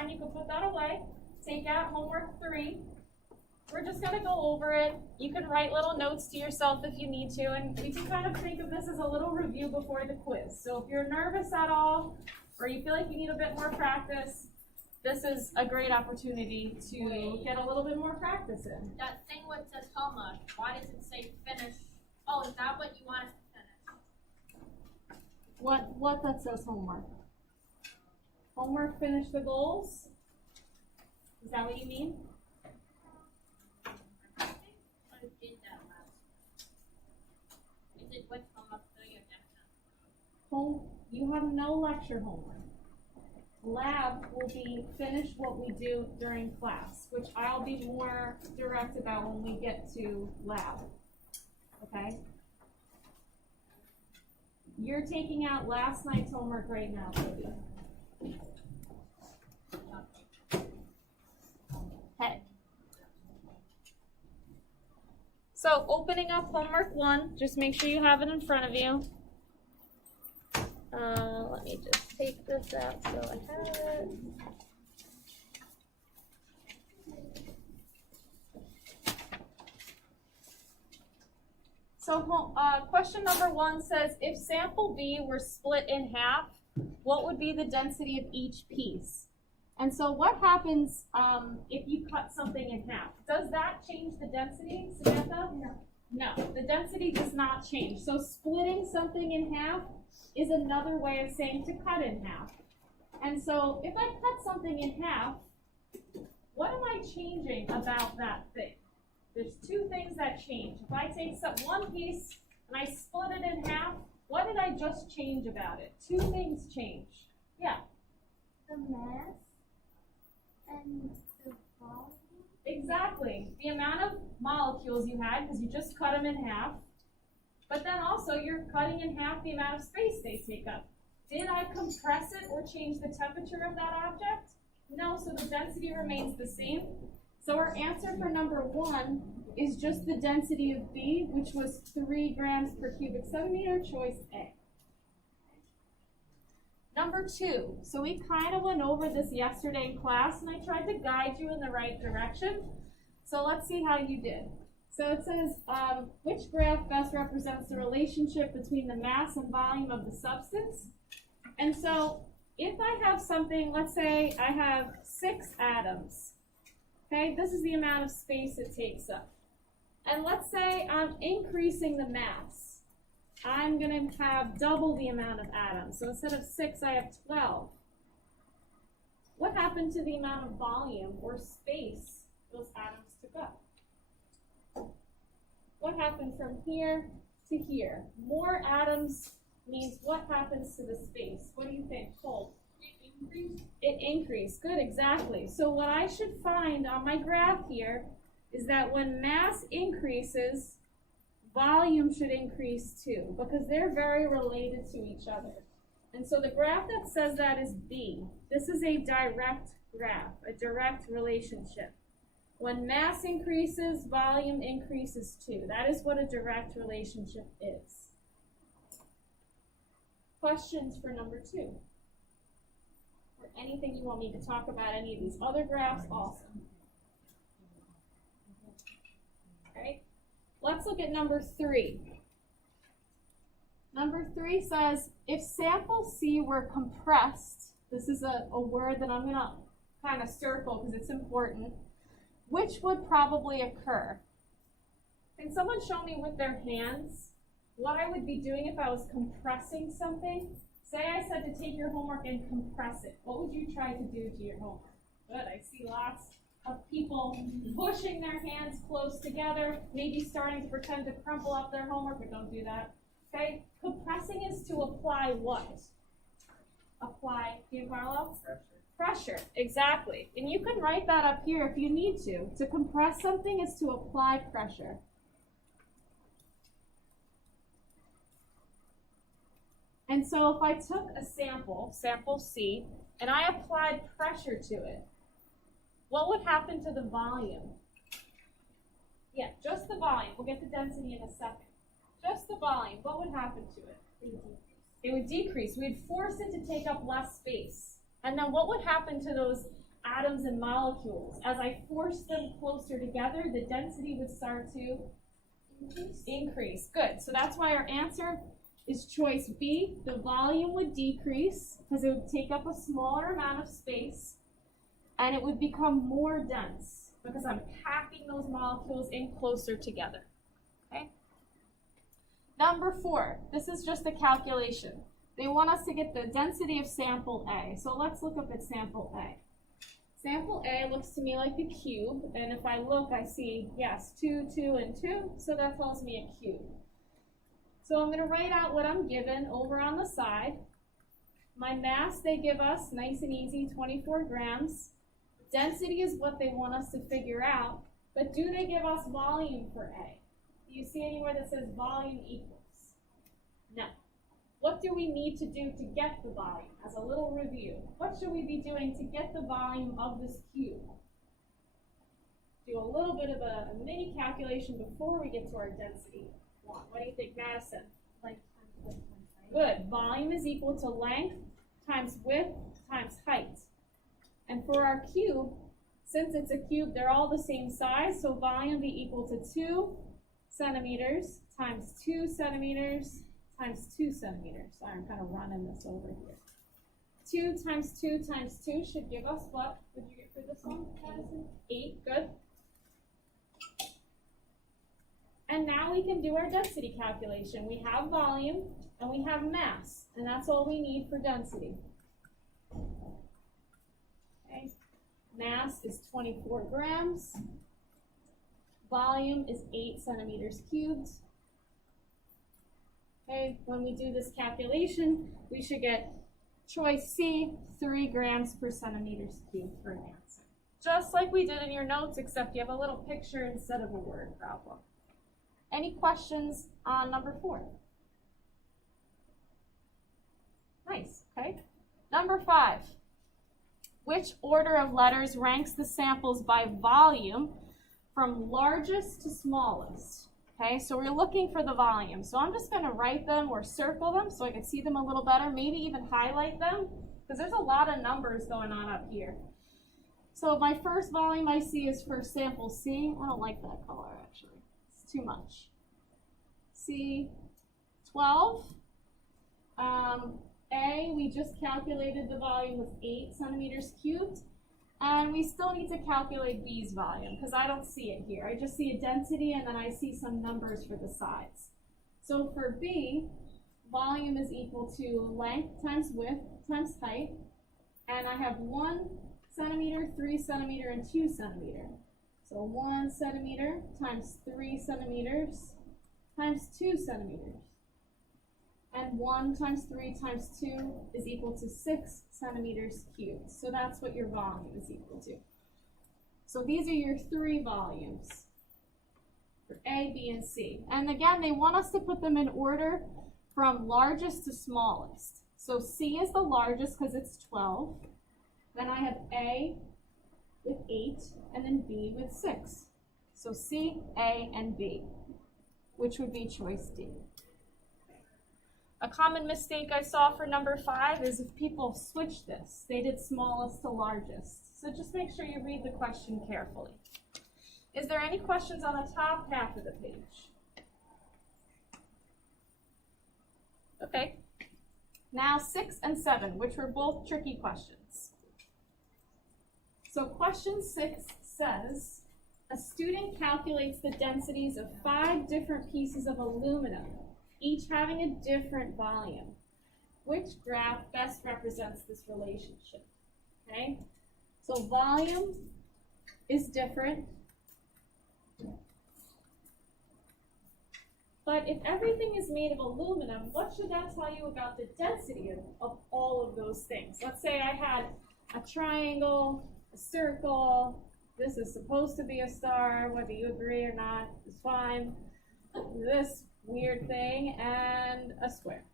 fine. You can put that away. Take out homework 3. We're just going to go over it. You can write little notes to yourself if you need to, and we can kind of think of this as a little review before the quiz. So if you're nervous at all, or you feel like you need a bit more practice, this is a great opportunity to get a little bit more practice in. That thing what says homework, why does it say finish? Oh, is that what you want us to finish? What that says homework? Homework, finish the goals? Is that what you mean? I think I did that last. Is it what homework do you have? You have no lecture homework. Lab will be finish what we do during class, which I'll be more direct about when we get to lab. Okay? You're taking out last night's homework right now, Olivia. Okay. So opening up homework 1, just make sure you have it in front of you. Let me just take this out so I have it. So question number 1 says, if sample B were split in half, what would be the density of each piece? And so what happens if you cut something in half? Does that change the density, Samantha? No. No, the density does not change. So splitting something in half is another way of saying to cut in half. And so if I cut something in half, what am I changing about that thing? There's 2 things that change. If I take one piece and I split it in half, what did I just change about it? 2 things change. Yeah? The mass and the volume. Exactly. The amount of molecules you had, because you just cut them in half. But then also you're cutting in half the amount of space they take up. Did I compress it or change the temperature of that object? No, so the density remains the same. So our answer for number 1 is just the density of B, which was 3 grams per cubic centimeter, choice A. Number 2, so we kind of went over this yesterday in class, and I tried to guide you in the right direction. So let's see how you did. So it says, which graph best represents the relationship between the mass and volume of the substance? And so if I have something, let's say I have 6 atoms. Okay, this is the amount of space it takes up. And let's say I'm increasing the mass. I'm going to have double the amount of atoms. So instead of 6, I have 12. What happened to the amount of volume or space those atoms took up? What happened from here to here? More atoms means what happens to the space? What do you think, Cole? It increased. It increased. Good, exactly. So what I should find on my graph here is that when mass increases, volume should increase too, because they're very related to each other. And so the graph that says that is B. This is a direct graph, a direct relationship. When mass increases, volume increases too. That is what a direct relationship is. Questions for number 2? Or anything you want me to talk about, any of these other graphs, awesome. Okay, let's look at number 3. Number 3 says, if sample C were compressed, this is a word that I'm going to kind of circle because it's important, which would probably occur? Can someone show me with their hands what I would be doing if I was compressing something? Say I said to take your homework and compress it. What would you try to do to your homework? Good, I see lots of people pushing their hands close together, maybe starting to pretend to crumple up their homework, but don't do that. Okay, compressing is to apply what? Apply, Giancarlo? Pressure, exactly. And you can write that up here if you need to. To compress something is to apply pressure. And so if I took a sample, sample C, and I applied pressure to it, what would happen to the volume? Yeah, just the volume. We'll get the density in a second. Just the volume, what would happen to it? It would decrease. We'd force it to take up less space. And then what would happen to those atoms and molecules. As I force them closer together, the density would start to increase. Good. So that's why our answer is choice B. The volume would decrease because it would take up a smaller amount of space and it would become more dense because I'm packing those molecules in closer together. Okay? Number 4. This is just a calculation. They want us to get the density of sample A. So let's look up at sample A. Sample A looks to me like a cube, and if I look, I see, yes, 2, 2, and 2, so that tells me a cube. So I'm going to write out what I'm given over on the side. My mass they give us, nice and easy, 24 grams. Density is what they want us to figure out, but do they give us volume for A? Do you see anywhere that says volume equals? No. What do we need to do to get the volume? As a little review, what should we be doing to get the volume of this cube? Do a little bit of a mini calculation before we get to our density one. What do you think, Madison? Like times width times height. Good. Volume is equal to length times width times height. And for our cube, since it's a cube, they're all the same size, so volume be equal to 2 centimeters times 2 centimeters times 2 centimeters. Sorry, I'm kind of running this over here. 2 times 2 times 2 should give us what? What did you get for this one, Madison? 8, good. And now we can do our density calculation. We have volume and we have mass, and that's all we need for density. Okay. Mass is 24 grams. Volume is 8 centimeters cubed. Okay, when we do this calculation, we should get choice C, 3 grams per centimeters cubed for an answer. Just like we did in your notes, except you have a little picture instead of a word problem. Any questions on number 4? Nice, okay. Number 5. Which order of letters ranks the samples by volume from largest to smallest? Okay, so we're looking for the volume. So I'm just going to write them or circle them so I can see them a little better, maybe even highlight them, because there's a lot of numbers going on up here. So my first volume I see is for sample C. I don't like that color, actually. It's too much. C, 12. A, we just calculated the volume was 8 centimeters cubed. And we still need to calculate B's volume because I don't see it here. I just see a density and then I see some numbers for the sides. So for B, volume is equal to length times width times height. And I have 1 centimeter, 3 centimeter, and 2 centimeter. So 1 centimeter times 3 centimeters times 2 centimeters. And 1 times 3 times 2 is equal to 6 centimeters cubed. So that's what your volume is equal to. So these are your 3 volumes for A, B, and C. And again, they want us to put them in order from largest to smallest. So C is the largest because it's 12. Then I have A with 8, and then B with 6. So C, A, and B, which would be choice D. A common mistake I saw for number 5 is if people switch this. They did smallest to largest. So just make sure you read the question carefully. Is there any questions on the top half of the page? Okay. Now 6 and 7, which were both tricky questions. So question 6 says, a student calculates the densities of 5 different pieces of aluminum, each having a different volume. Which graph best represents this relationship? Okay, so volume is different. But if everything is made of aluminum, what should that tell you about the density of all of those things? Let's say I had a triangle, a circle, this is supposed to be a star, whether you agree or not is fine. This weird thing, and a square.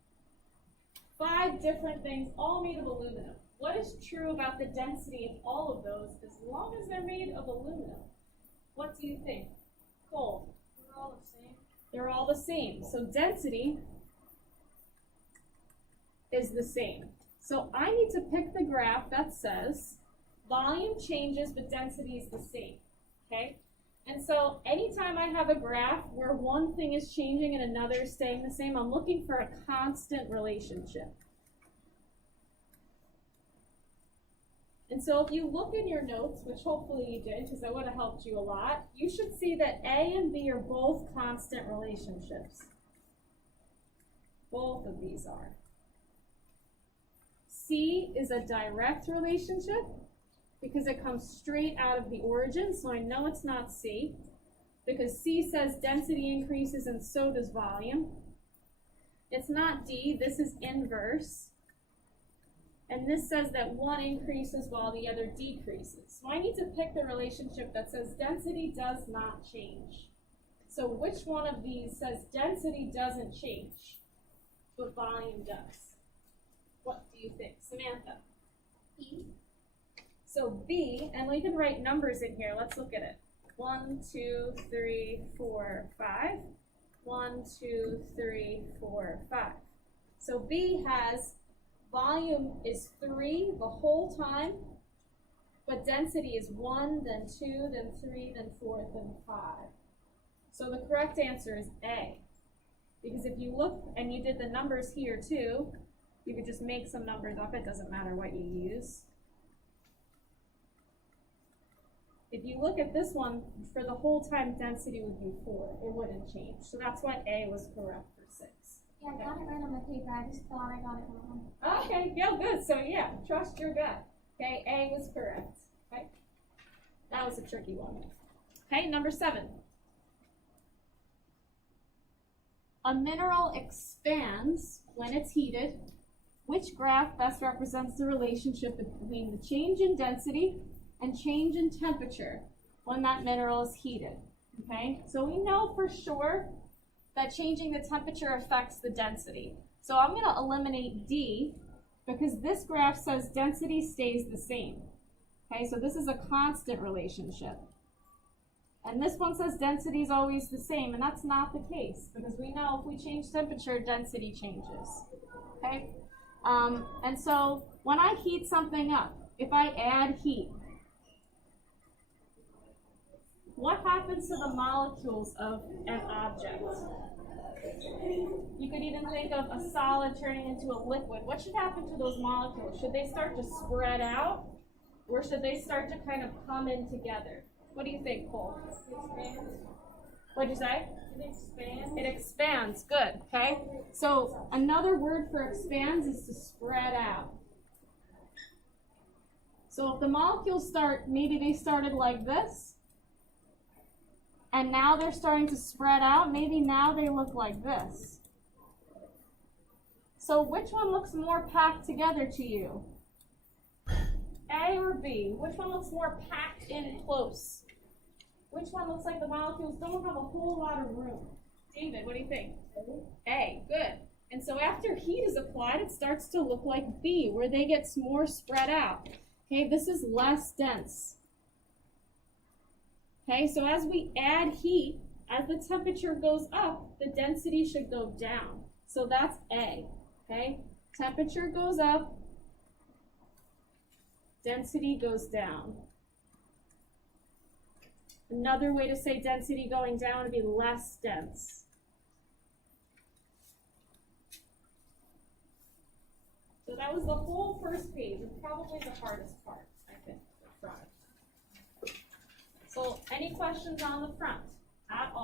5 different things, all made of aluminum. What is true about the density of all of those as long as they're made of aluminum? What do you think? Cole? They're all the same. They're all the same. So density is the same. So I need to pick the graph that says volume changes, but density is the same, okay? And so anytime I have a graph where one thing is changing and another is staying the same, I'm looking for a constant relationship. And so if you look in your notes, which hopefully you did, because that would have helped you a lot, you should see that A and B are both constant relationships. Both of these are. C is a direct relationship because it comes straight out of the origin, so I know it's not C, because C says density increases and so does volume. It's not D, this is inverse. And this says that one increases while the other decreases. So I need to pick the relationship that says density does not change. So which one of these says density doesn't change, but volume does? What do you think, Samantha? E. So B, and we can write numbers in here. Let's look at it. 1, 2, 3, 4, 5. 1, 2, 3, 4, 5. So B has volume is 3 the whole time, but density is 1, then 2, then 3, then 4, then 5. So the correct answer is A. Because if you look, and you did the numbers here too, you could just make some numbers up. It doesn't matter what you use. If you look at this one, for the whole time, density would be 4. It wouldn't change. So that's why A was correct for 6. Yeah, I got it right on my paper. I just thought I got it wrong. Okay, yeah, good. So yeah, trust your gut. Okay, A was correct. Okay, that was a tricky one. Okay, number 7. A mineral expands when it's heated. Which graph best represents the relationship between the change in density and change in temperature when that mineral is heated? Okay, so we know for sure that changing the temperature affects the density. So I'm going to eliminate D because this graph says density stays the same. Okay, so this is a constant relationship. And this one says density is always the same, and that's not the case because we know if we change temperature, density changes. Okay, and so when I heat something up, if I add heat, what happens to the molecules of an object? You could even think of a solid turning into a liquid. What should happen to those molecules? Should they start to spread out, or should they start to kind of come in together? What do you think, Cole? It expands. What'd you say? It expands. It expands. Good. Okay. So another word for expands is to spread out. So if the molecules start, maybe they started like this, and now they're starting to spread out. Maybe now they look like this. So which one looks more packed together to you? A or B? Which one looks more packed in close? Which one looks like the molecules don't have a whole lot of room? David, what do you think? A. Good. And so after heat is applied, it starts to look like B, where they get more spread out. Okay, this is less dense. Okay, so as we add heat, as the temperature goes up, the density should go down. So that's A, okay? Temperature goes up, density goes down. Another way to say density going down would be less dense. So that was the whole first page. It's probably the hardest part, I think, the front. So any questions on the front at all?